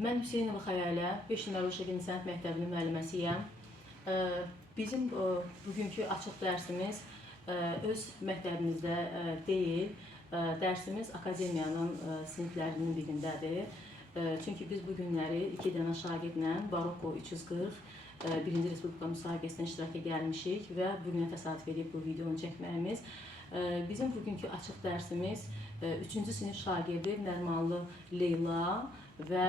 Mən Hüseynova Xəyalə, 5 nömrəli Uşaq İncəsənət Məktəbinin müəlliməsiyəm. Bizim bugünkü açıq dərsimiz öz məktəbimizdə deyil, dərsimiz akademiyanın siniflərinin birindədir. Çünki biz bu günləri 2 dənə şagirdlə Baroko 340 1-ci Respublika müsabiqəsində iştiraka gəlmişik və bugünə təsadüf edib bu videonu çəkməyimiz. Bizim bugünkü açıq dərsimiz 3-cü sinif şagirdi Nərmanlı Leyla və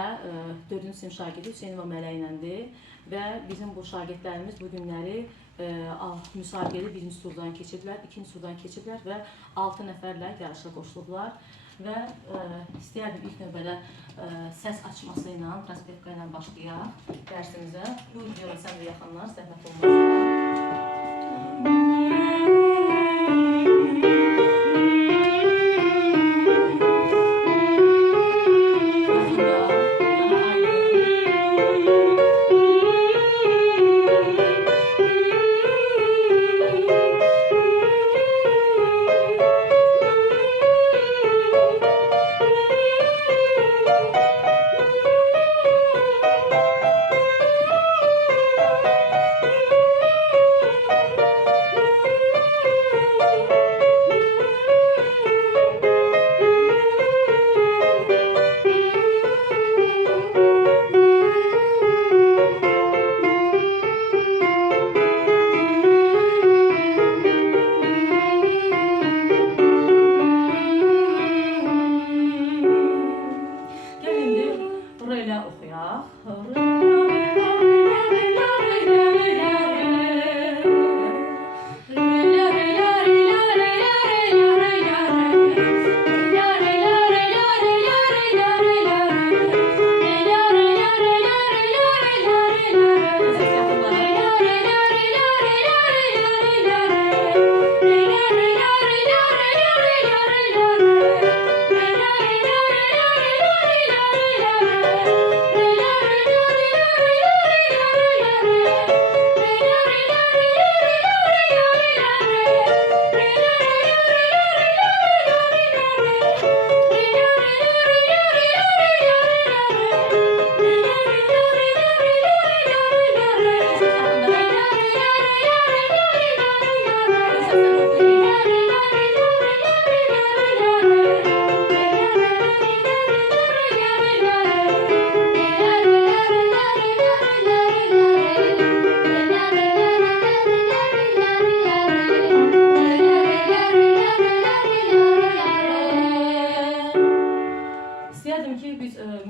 4-cü sinif şagirdi Hüseynova Mələk iləndir. Və bizim bu şagirdlərimiz bu günləri müsabiqədə 1-ci turdan keçiblər, 2-ci turdan keçiblər və 6 nəfərlə yarışa qoşulublar. Və istəyərdim ilk növbədə səs açması ilə, prospektka ilə başlayaq dərsimizə. Bu videoda sən də yaxınlar, zəhmət olmaz.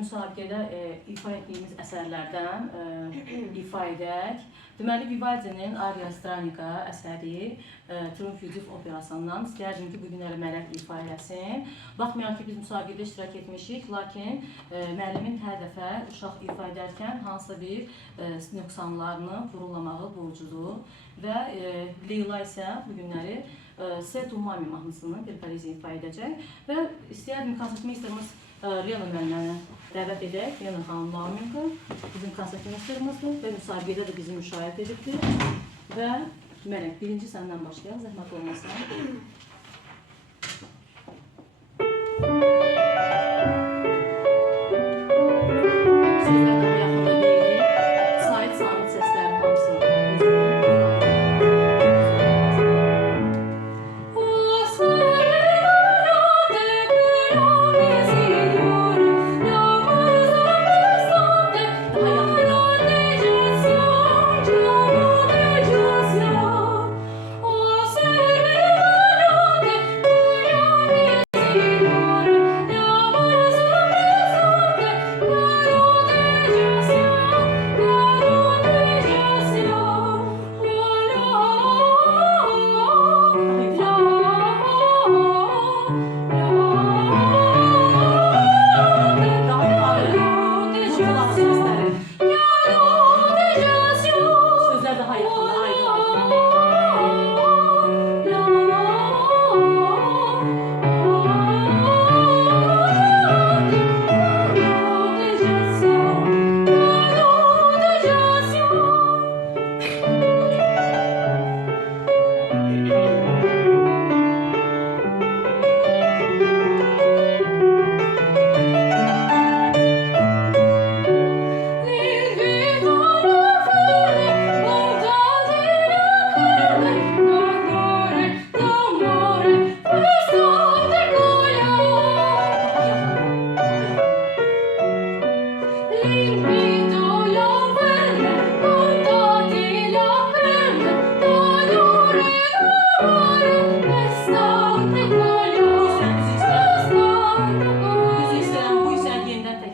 Müsabiqədə ifa etdiyimiz əsərlərdən ifa edək. Deməli, Vivaldinin Aria Stranica əsəri Triumf Yudif operasından istəyərdim ki, bugün Mələk ifa eləsin. Baxmayaraq ki, biz müsabiqədə iştirak etmişik, lakin müəllimin hər dəfə uşaq ifa edərkən hansısa bir nöqsanlarını vurulamağı borcudur. Və Leyla isə bugünləri Set Umami mahnısını bir parizi ifa edəcək. Və istəyərdim konsertmeysterimiz Lena müəlliməni dəvət edək. Lena xanım Naumenko bizim konsertmeysterimizdir və müsabiqədə də bizi müşahidə edibdir. Və Mələk, birinci səndən başlayaq, zəhmət olmasa.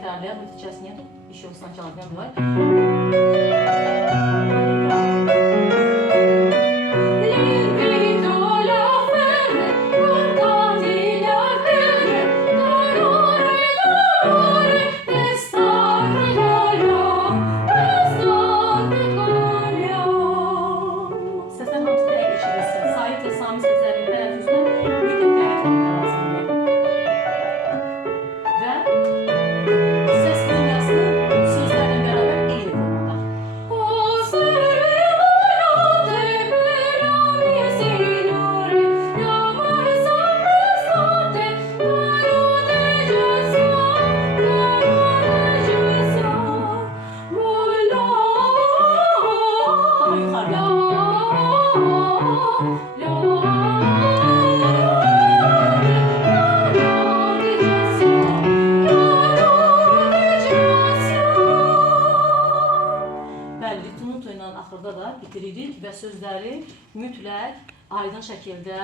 təkərləyə, bu tikəsini iş yoxsan çaldım var. Axırda da bitiririk və sözləri mütləq aydın şəkildə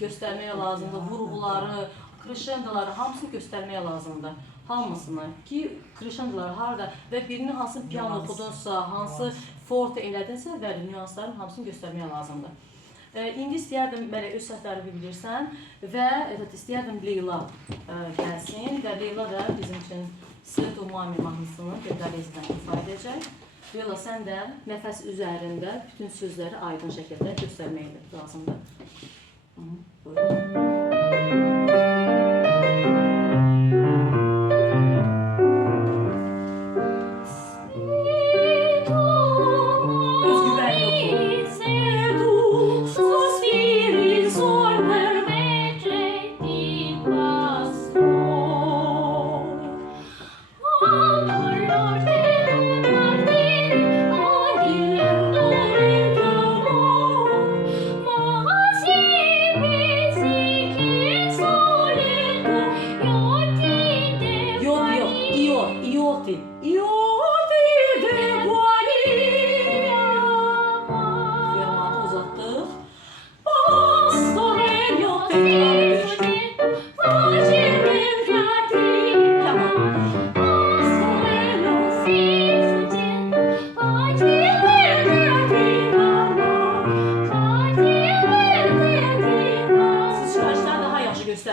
göstərməyə lazımdır. Vurğuları, kreşendoları hamısını göstərməyə lazımdır. Hamısını ki, kreşendoları harada və birini hansı piano oxudunsa, hansı forte elədinsə və nüansların hamısını göstərməyə lazımdır. İndi istəyərdim, belə öz səhvləri bilirsən və istəyərdim Leyla gəlsin və Leyla da bizim üçün Svet Umami mahnısını Göndərəzidən ifa edəcək. Leyla, sən də nəfəs üzərində bütün sözləri aydın şəkildə göstərmək lazımdır.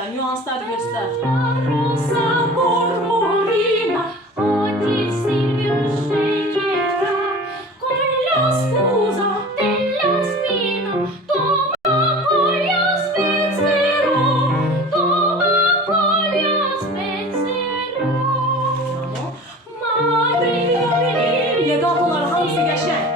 Nüansları göster. Legatoları hamısı geçen.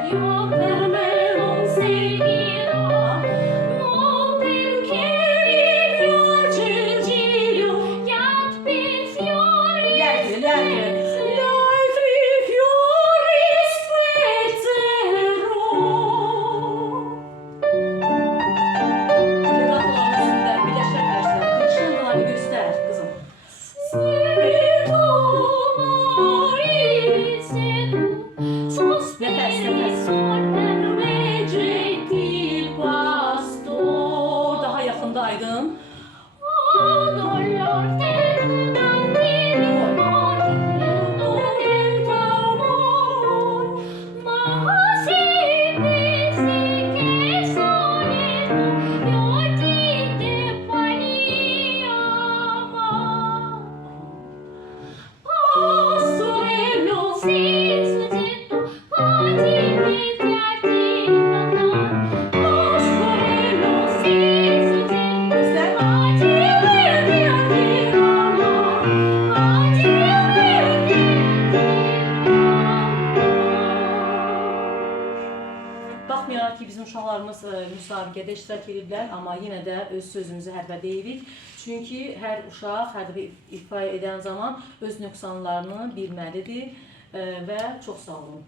Daha yakında aydın. Baxmayaraq ki, bizim uşaqlarımız müsabiqədə iştirak edirlər, amma yenə də öz sözümüzü hərdə deyirik. Çünki hər uşaq hər dəfə ifa edən zaman öz nöqsanlarını bilməlidir və çox sağ olun.